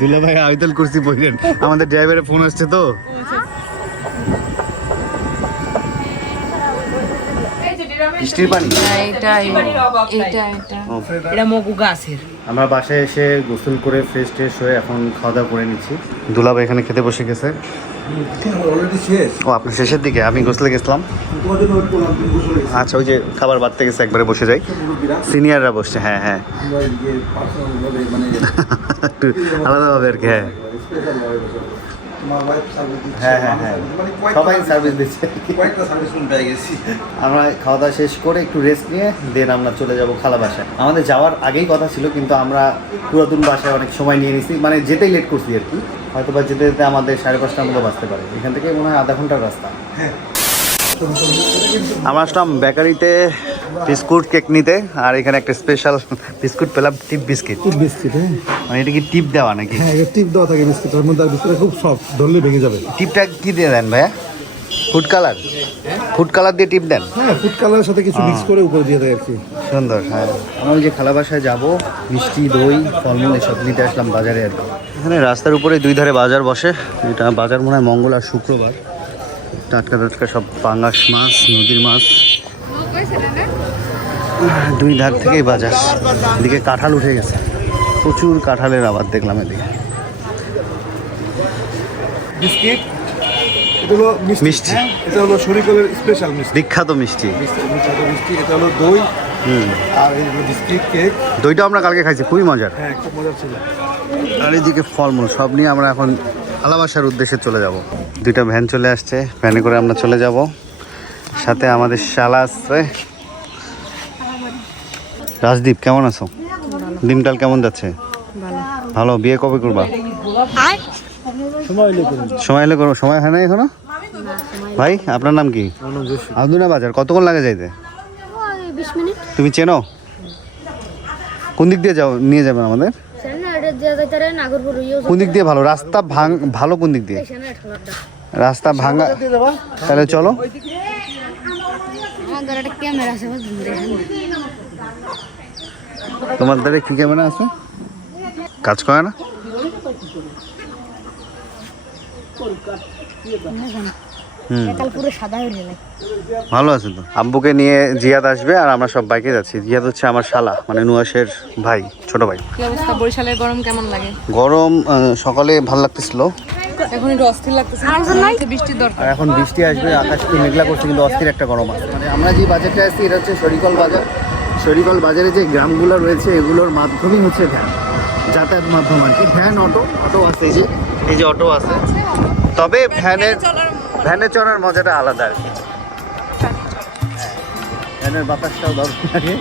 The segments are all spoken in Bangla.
দুলা ভাই আইতাল করছি বললেন, আমাদের ড্রাইভারের ফোন আসছে তো। বৃষ্টির পানি আমরা বাসায় এসে গোসল করে ফ্রেশ ট্রেশ হয়ে এখন খাওয়া দাওয়া করে নিচ্ছি। দুলা ভাই এখানে খেতে বসে গেছে। ও আপনার শেষের দিকে, আমি গোসলে গেছিলাম। আচ্ছা, ওই যে খাবার বাড়তে গেছে একবারে বসে যাই, সিনিয়ররা বসছে। হ্যাঁ হ্যাঁ, একটু আলাদাভাবে আর কি। হ্যাঁ হ্যাঁ হ্যাঁ হ্যাঁ, সবাই সার্ভিস দিচ্ছে। আমরা খাওয়া দাওয়া শেষ করে একটু রেস্ট নিয়ে দেন আমরা চলে যাব খালা বাসায়। আমাদের যাওয়ার আগেই কথা ছিল, কিন্তু আমরা পুরাতন বাসায় অনেক সময় নিয়ে নিছি, মানে যেতেই লেট করছি আর কি। হয়তো বা যেতে যেতে আমাদের 5:30টার মতো বাঁচতে পারে, এখান থেকে মনে হয় আধা ঘন্টার রাস্তা। আমরা আসলাম বেকারিতে বিস্কুট কেক নিতে, আর এখানে একটা স্পেশাল বিস্কুট পেলাম, টিপ বিস্কিট। বিস্কিট, হ্যাঁ, মানে এটা কি টিপ দেওয়া নাকি? হ্যাঁ, এটা টিপ দেওয়া থাকে বিস্কিটের মধ্যে, আর বিস্কুটটা খুব সফট, ধরলে ভেঙে যাবে। টিপটা কি দিয়ে দেন ভাইয়া? Food colour? ফুড কালার দিয়ে টিপ দেন? হ্যাঁ, ফুড কালারের সাথে কিছু মিক্স করে উপরে দিয়ে দেয় আর কি। সুন্দর। হ্যাঁ, আমরা ওই যে খালা বাসায় যাবো, মিষ্টি দই ফলমূল এসব নিতে আসলাম বাজারে আর কি। এখানে রাস্তার উপরে দুই ধারে বাজার বসে। এটা বাজার মনে হয় মঙ্গল আর শুক্রবার। টাটকা টাটকা সব পাঙ্গাস মাছ, নদীর মাছ, দুই ধার থেকেই বাজার। এদিকে কাঁঠাল উঠে গেছে, প্রচুর কাঁঠালের আবাদ দেখলাম এদিকে। বিস্কিট, এটা হলো মিষ্টি, এটা হলো শরীকলের স্পেশাল মিষ্টি, বিখ্যাত মিষ্টি। মিষ্টি, এটা হলো দই, আর এই হলো বিস্কিট, কেক। দইটা আমরা কালকে খাইছি, খুবই মজার। হ্যাঁ, খুব মজার ছিল। আর এদিকে ফলমূল সব নিয়ে আমরা এখন খালা বাসার উদ্দেশ্যে চলে যাব। দুইটা ভ্যান চলে আসছে, ভ্যানে করে আমরা চলে যাব। সাথে আমাদের শালা আসছে। রাজদীপ, কেমন আছো? দিনকাল কেমন যাচ্ছে? ভালো। বিয়ে কবে করবা? সময় এলে করবো। সময় হয় না এখনো? ভাই, আপনার নাম কি? আব্দুনা বাজার। কতক্ষণ লাগে যাইতে? 20 মিনিট। তুমি চেনো? কোন দিক দিয়ে যাও, নিয়ে যাবেন আমাদের? কোন দিক দিয়ে ভালো? রাস্তা ভালো কোন দিক দিয়ে? রাস্তা ভাঙা, তাহলে চলো। তোমার দ্বারা কি ক্যামেরা আছে? কাজ করে না? ভালো আছে তো। আব্বুকে নিয়ে জিয়াদ আসবে, আর আমরা সব বাইকে যাচ্ছি। জিয়াদ হচ্ছে আমার শালা, মানে নুয়াশের ভাই, ছোট ভাই। কি অবস্থা? বরিশালের গরম কেমন লাগে? গরম সকালে ভালো লাগতেছিল, এখন একটু অস্থির লাগতেছে। বৃষ্টির দরকার। আর এখন বৃষ্টি আসবে, আকাশ কি মেঘলা করছে, কিন্তু অস্থির একটা গরম আছে। মানে আমরা যে বাজারটা আছি, এটা হচ্ছে শরিকল বাজার। শরিকল বাজারে যে গ্রামগুলো রয়েছে, এগুলোর মাধ্যমেই হচ্ছে ভ্যান, যাতায়াত মাধ্যম আর কি। ভ্যান, অটো আছে, এই যে অটো আছে। তবে ভ্যানে চড়ার মজাটা আলাদা আর কি। ভ্যানের বাতাসটাও দরকার লাগে।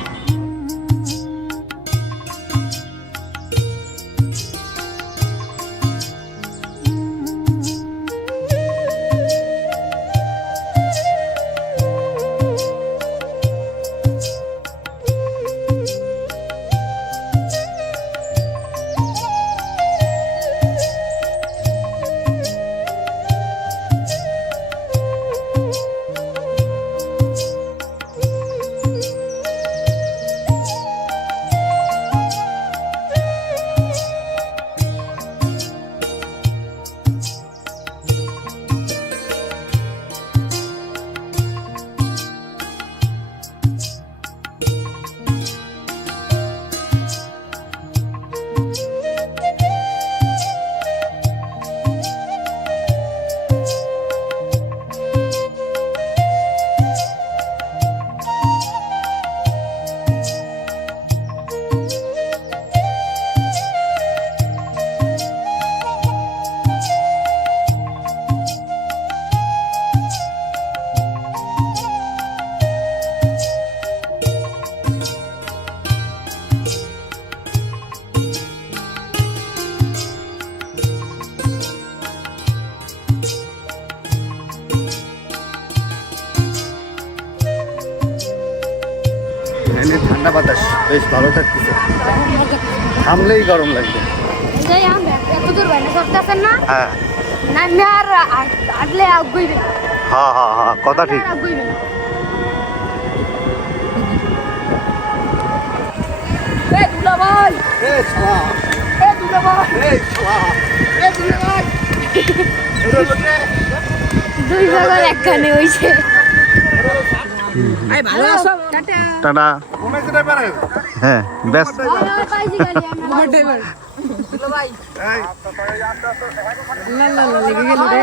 ঠান্ডা বাতাস, বেশ ভালো থাকতেছে। থামলেই গরম লাগবে। হ্যাঁ হ্যাঁ হ্যাঁ, কথা ঠিক। দুই জায়গার একখানে হইছে। টাটা। হ্যাঁ ব্যাস। পাইছি গাড়ি আমরা। লেগে গেল রে।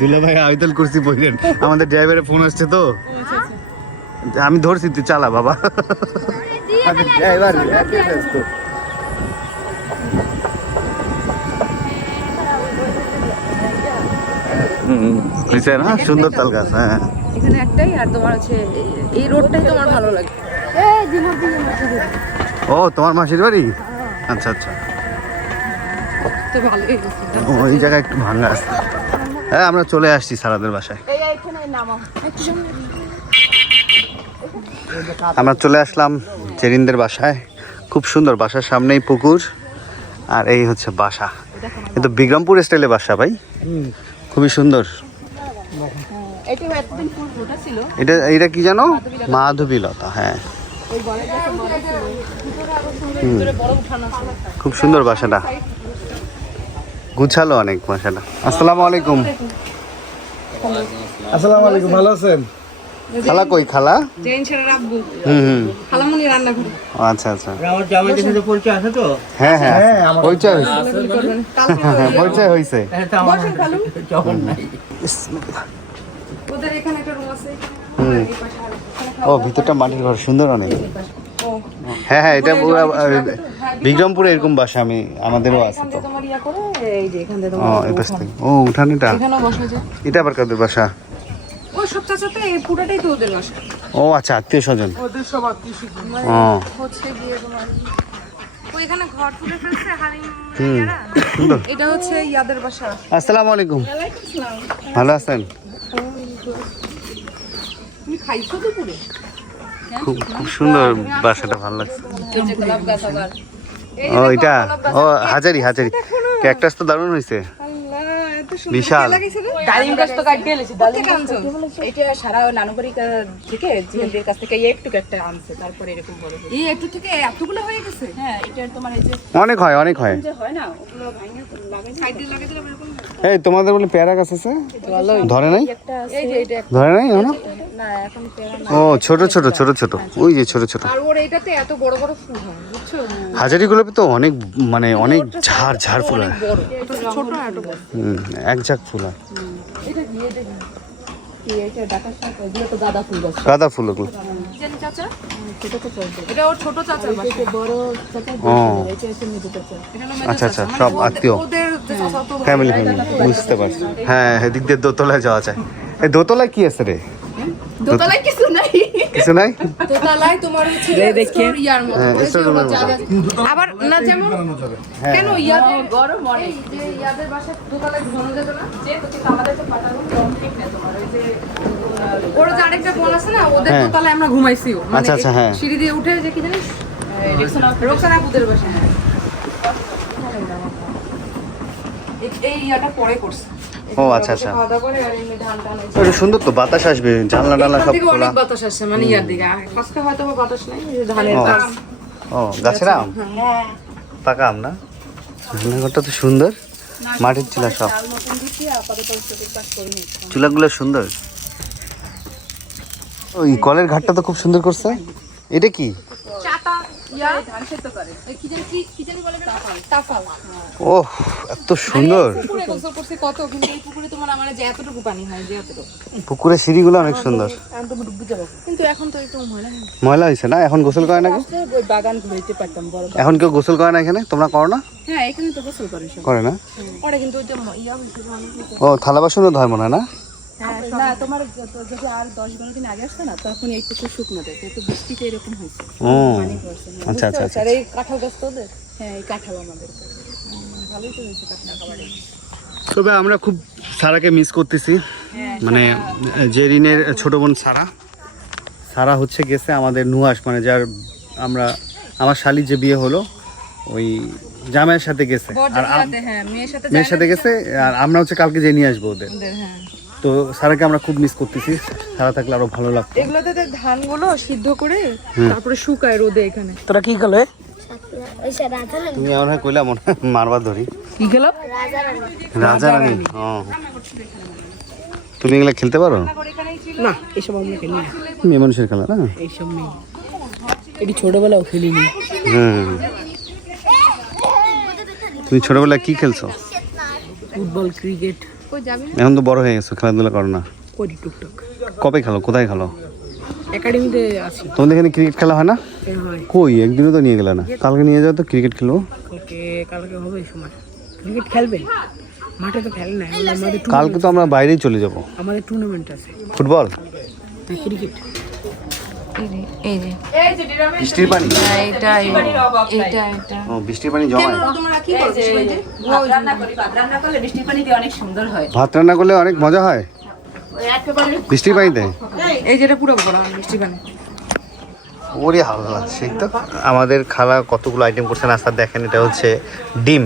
দুলা ভাই আইতাল করছি বলেন আমাদের ড্রাইভারের ফোন আসছে তো আমি ধরছি তুই চালা বাবা ড্রাইভার না সুন্দর তাল গাছ। হ্যাঁ এখানে একটাই আর তোমার হচ্ছে এই রোডটাই তোমার ভালো লাগে। এই দিনের দিকে মাসে দিন। ও তোমার মাসির বাড়ি? আচ্ছা আচ্ছা। তো ভালোই গেছে। ওই জায়গায় একটু ভাঙা আছে। হ্যাঁ আমরা চলে আসছি সারাদের বাসায়। এইখানে নামা। আমরা চলে আসলাম জেরিনদের বাসায়। খুব সুন্দর, বাসার সামনেই পুকুর আর এই হচ্ছে বাসা। কিন্তু বিক্রমপুর স্টাইলে বাসা ভাই, খুবই সুন্দর। এটা কি জানো? মাধবীলতা। হ্যাঁ খুব সুন্দর বাসাটা, গুছালো অনেক বাসাটা। আসসালামু আলাইকুম। আসসালামু আলাইকুম, ভালো আছেন? খালা কই? খালা জেন ছেড়ে রাখবো। খালামুনি রান্না করে। আচ্ছা আচ্ছা। হ্যাঁ হ্যাঁ পরিচয় হয়েছে। ওদের এখানে একটা রুম আছে। ও ভিতরটা মাটির ঘর, সুন্দর অনেক। হ্যাঁ হ্যাঁ এটা পুরো বিক্রমপুরে এরকম বাসা আমাদেরও আছে তো। তোমার ইয়া করে এই যে এখান থেকে ও এই পাশ থেকে। ও উঠানেটা এখানেও বসা যায়। এটা আবার কাদের বাসা? ওই সব চাচাতে এই পুরোটাই তো ওদের বাসা। ও আচ্ছা, আত্মীয় স্বজন। ওদের সব আত্মীয়-স্বজন। ও হচ্ছে গিয়ে তোমার ওইখানে ঘর তুলে ফেলছে হারিম। সুন্দর। এটা হচ্ছে ইয়াদের বাসা। আসসালামু আলাইকুম। ভালো আছেন? তুমি খাইছো তো পুরো? খুব খুব সুন্দর বাসাটা, ভালো লাগছে। এই যে গোলাপ গাছ আবার। ও এটা ও হাজারি হাজারি ক্যাকটাস তো দারুণ হয়েছে, বিশাল। ডালিম গাছ তো কাটিয়ে এলেছি। ডালিম গাছ এটা সারা নানুবাড়ি থেকে জিএলদের কাছ থেকে একটু একটা আনছে, তারপরে এরকম বড় হয়েছে। এই একটু থেকে এতগুলো হয়ে গেছে। হ্যাঁ এটা তোমার এই যে অনেক হয়, অনেক হয়। যে হয় না ওগুলো ভাঙা লাগাই সাইডে লাগাই দিলে এরকম। এই তোমাদের বলে পেয়ারা গাছ আছে? ধরে নাই? একটা আছে এই যে এটা ধরে নাই এখনো? না এখন পেয়ারা না। ও ছোট ছোট ছোট ছোট, ওই যে ছোট ছোট। আর ওর এইটাতে এত বড় বড় ফুল হয় বুঝছো? হাজারি গুলোতে তো অনেক মানে অনেক ঝাড় ঝাড় ফুল হয়। বড় ছোট আর এত বড়। এক ঝাঁক ফুল হয়। এটা কি এটা কি এটা ডাকার সাথে এগুলো তো গাঁদা ফুল গাছ। গাঁদা ফুল ওগুলো। জানি চাচা ছোট তো চলবে। এটা ওর ছোট চাচার বাসা। বড় চাচা ও এটা হচ্ছে মেজো চাচা। এটা হলো মেজো আচ্ছা আচ্ছা, চাচা। সব আত্মীয়, ওদের চাচা তো ফ্যামিলি বুঝতে পারছি। হ্যাঁ এদিক দিয়ে দোতলায় যাওয়া যায়। এই দোতলায় কি আছে রে? দোতলায় কিছু নাই। কিছু নাই? দোতলায় তোমার হচ্ছে স্টোর ইয়ার মতো হ্যাঁ, করেছে, স্টোর রুমের ওরা মতো। জায়গা- আবার না যেমন হ্যাঁ কেন ইয়াদের গরম অনেক যে ইয়াদের বাসায় দোতলায় ঘুমানো যাবে না, যে তোকে আমাদেরকে পাঠানো ঠিক না তোমার ওই যে ওর যে আরেকটা বোন আছে না, ওদের হ্যাঁ। দোতলায় আমরা ঘুমাইছিও। আচ্ছা, আচ্ছা, হ্যাঁ। সিঁড়ি দিয়ে উঠে যে কি জানিস রোকসানা আপুদের বাসা। এই ইয়াটা পরে করছে। ও আচ্ছা আচ্ছা। খাওয়া দাওয়া করে আর এমনি ধান টান হয়েছে। ওটা সুন্দর তো, বাতাস আসবে, জানলা টানলা সব এখান থেকে খোলা। অনেক বাতাস আসছে মানে ইয়ার দিকে। আর ফার্স্টে হয়তো বা বাতাস নাই, এই যে ধানের ও। গাছ। ও গাছের আম? পাকা আম না? রান্নাঘরটা তো সুন্দর, মাটির চুলা সব। চুলাগুলো সুন্দর। ওই কলের ঘাটটা তো খুব সুন্দর করছে। এটা কি? চাতা ইয়া ধান সেদ্ধ করে। এই কি জানি কি জানি বলে না, তাফাল। ওহ এত সুন্দর। পুকুরে গোসল করছে কত, কিন্তু এই পুকুরে তোমার আমার যে এতটুকু পানি হয়, যে এতটুকু। পুকুরের সিঁড়িগুলো অনেক সুন্দর। আমি তো ডুবে যাব। কিন্তু এখন তো একটু ময়লা হয়ে গেছে। ময়লা হয়েছে না? এখন গোসল করে নাকি? ওই বাগান ঘুরতে পারতাম বড়। এখন কেউ গোসল করে না এখানে? তোমরা করো না? হ্যাঁ এখানে তো গোসল করে সব। করে না? ওরা কিন্তু ওই যে ইয়া হইছে মানুষ। ও থালা বাসনও ধয় মনে হয় না? হ্যাঁ না তোমার যদি আর 10-12 দিন আগে আসতো না, তখন এই পুকুর শুকনো দেয়। তো বৃষ্টিতে এরকম হয়েছে। ও পানি পড়ছে। আচ্ছা আচ্ছা আচ্ছা। আর এই কাঁঠাল গাছ তো ওদের? হ্যাঁ এই কাঁঠাল আমাদের। ভালোই তো হয়েছে কাঁঠাল খাবারে। তবে আমরা খুব সারাকে মিস করতেছি, মানে জেরিনের ছোট বোন সারা হচ্ছে গেছে আমাদের নুহাস, মানে যার আমার শালির যে বিয়ে হলো ওই জামাইয়ের সাথে গেছে, আর বড় ইয়াতে হ্যাঁ মেয়ের সাথে মেয়ের সাথে গেছে, আর আমরা হচ্ছে কালকে যে নিয়ে আসবো ওদের। হ্যাঁ তো সারাকে আমরা খুব মিস করতেছি, সারা থাকলে আরো ভালো লাগতো। এগুলোতে ধানগুলো সিদ্ধ করে তারপরে শুকায় রোদে এখানে। তোরা কি খেলো? তুমি আমার হয় কইলা মনে হয় মারবার ধরি কি খেলো? রাজা রানী। তুমি এগুলা খেলতে পারো? না, এসব আমরা খেলি না, মেয়ে মানুষের খেলা না। এইসব নেই, এটি ছোটবেলাও খেলিনি। তুমি ছোটবেলায় কি খেলছো? Football, cricket. এখন তো বড় হয়ে গেছো, খেলাধুলা করো না? করি টুকটাক। কবে খেলো, কোথায় খেলো? একাডেমিতে আছি। তোমাদের এখানে ক্রিকেট খেলা হয় না? হয়। কই একদিনও তো নিয়ে গেলে না, কালকে নিয়ে যাও তো ক্রিকেট খেলবো। কালকে হবে সময়। ক্রিকেট খেলবেন? মাঠে তো খেলে না, আমাদের কালকে তো আমরা বাইরেই চলে যাব। আমাদের টুর্নামেন্ট আছে। Football, cricket. এই যে বৃষ্টির পানি। এটা ও বৃষ্টির পানি জমায়। তোমরা কি করছো? এই যে ভাত রান্না করি, ভাত রান্না করলে বৃষ্টির পানি দিয়ে অনেক সুন্দর হয়। ভাত রান্না করলে অনেক মজা হয় বৃষ্টির পানিতে। এই যেটা পুরো বড় বৃষ্টির পানি। ওরে হাল্লা সেই তো। আমাদের খালা কতগুলো আইটেম করছে নাস্তা দেখেন। এটা হচ্ছে ডিম,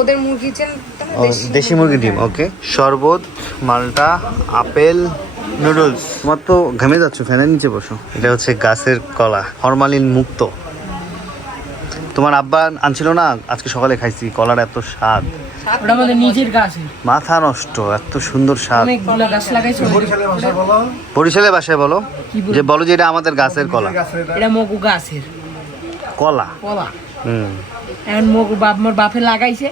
ওদের মুরগি চেন দেশি মুরগি ডিম, ওকে, শরবত, মালটা, আপেল, নুডলস। তোমার তো ঘেমে যাচ্ছ, ফ্যানের নিচে বসো। এটা হচ্ছে গাছের কলা, ফরমালিন মুক্ত। তোমার আব্বা আনছিল না, আজকে সকালে খাইছি। কলার এত স্বাদ, ওটা আমাদের নিজের গাছ। মাথা নষ্ট, এত সুন্দর স্বাদ। অনেকগুলো গাছ লাগাইছে। বরিশালের ভাষায় বলো, বরিশালের বাসায় বলো, যে বলো যে এটা আমাদের গাছের কলা। এটা মগু গাছের কলা। কলা। হুম, এখন মগু মোর বাপে লাগাইছে,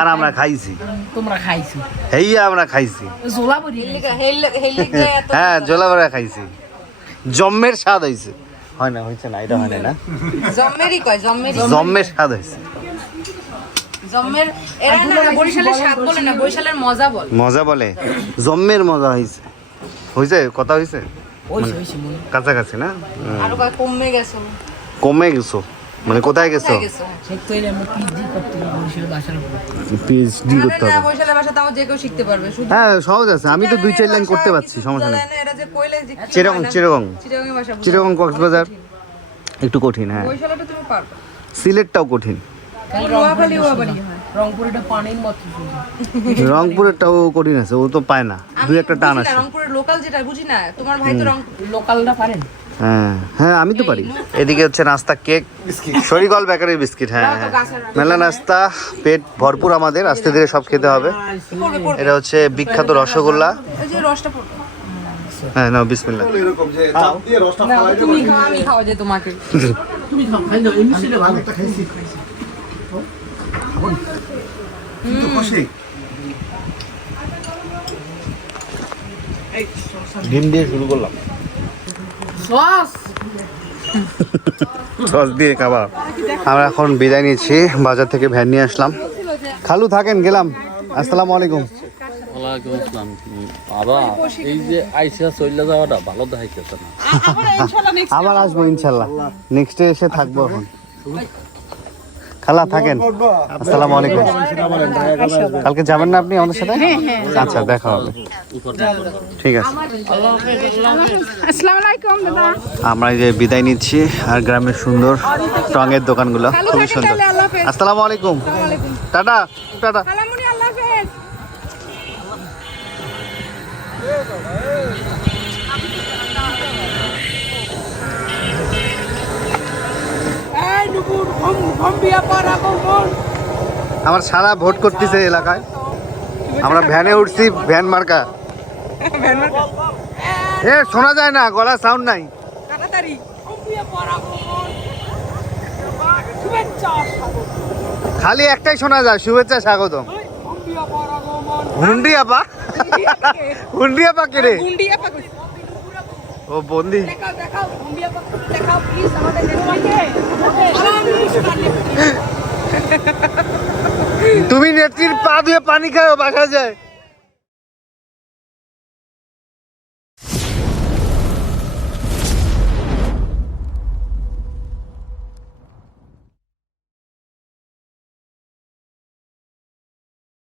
আর আমরা খাইছি। তোমরা খাইছো? হেই আমরা খাইছি। জোলা বড়ি। হ্যাঁ, জলাবড়া খাইছি। জম্মের স্বাদ হয়েছে। হয় না, হয়েছে না, এটা হয় না। জম্মেরই কয়, জম্মের স্বাদ হয়েছে। জম্মের এরা না বরিশালের স্বাদ বলে না, বরিশালের মজা বলে। মজা বলে, জম্মের মজা হয়েছে। হয়েছে, কথা হয়েছে হইছে মনে। কাছাকাছি না? আর কয় কমে গেছে। কমে গেছো মানে কোথায় গেছো? ঠিক তো এটা আমরা পিজি করতে হবে বরিশালের বাসার উপর। পিএইচডি করতে হবে। বরিশালের ভাষা তাও যে কেউ শিখতে পারবে। শুধু হ্যাঁ, সহজ আছে, আমি তো 2-4 লাইন করতে পারছি, সমস্যা নেই। এরা যে কইলে যে চিরগং, চিরগং, চিটাগাং ভাষা চিরগং, কক্সবাজার একটু কঠিন। হ্যাঁ, বরিশালটা তুমি পারবে। সিলেটটাও কঠিন। নোয়াখালী ওয়াবাড়ি হয়। রংপুরটা পানির মতো। রংপুরেরটাও কঠিন আছে, ও তো পায় না, দুই একটা টান আছে। রংপুরের লোকাল যেটা বুঝি না, তোমার ভাই তো লোকালটা পারেন? হ্যাঁ হ্যাঁ, আমি তো পারি। এদিকে হচ্ছে নাস্তা, কেক, শরীগল বেকারির বিস্কিট। হ্যাঁ হ্যাঁ, মেলা নাস্তা, পেট ভরপুর আমাদের, আস্তে ধীরে সব খেতে হবে। এটা হচ্ছে বিখ্যাত রসগোল্লা। ওই যে রসটা পড়বে। হ্যাঁ, নাও বিসমিল্লাহ। এরকম যে চাপ দিয়ে রসটা ফলাই দেবো। তুমি খাও, আমি খাওয়া যে তোমাকে। তুমি খাও, খাই দাও, এমনি সেটা ভালো। একটা খাইছি। কিন্তু খুশি। ডিম দিয়ে শুরু করলাম, সস সস দিয়ে কাবাব। আমরা এখন বিদায় নিচ্ছি, বাজার থেকে ভ্যান নিয়ে আসলাম। খালু থাকেন, গেলাম। আসসালামু আলাইকুম। ওয়ালাইকুম আসসালাম। বাবা, এই যে আইসা চলে যাওয়াটা ভালো দেখাইতেছে না। আবার আসবো ইনশাল্লাহ, নেক্সট ডে এসে থাকবো। এখন খালা থাকেন, আসসালামু আলাইকুম। কালকে যাবেন না আপনি আমাদের সাথে? আচ্ছা, দেখা হবে, ঠিক আছে। আসসালামু আলাইকুম দাদা। আমরা এই যে বিদায় নিচ্ছি, আর গ্রামের সুন্দর রঙের দোকানগুলো খুবই সুন্দর। আসসালামু আলাইকুম, টাটা টাটা। খালামুনি আল্লাহ হাফেজ। আমার সারা ভোট করতেছে এলাকায়, আমরা ভ্যানে উঠছি, ভ্যান মার্কা। এ শোনা যায় না, গলা সাউন্ড নাই। খালি একটাই শোনা যায়, শুভেচ্ছা স্বাগতম। হুন্ডি আপা, হুন্ডি আপা কে রে? ও বন্দি। তুমি নেত্রীর পা ধুয়ে পানি খাও, বাসা যায়।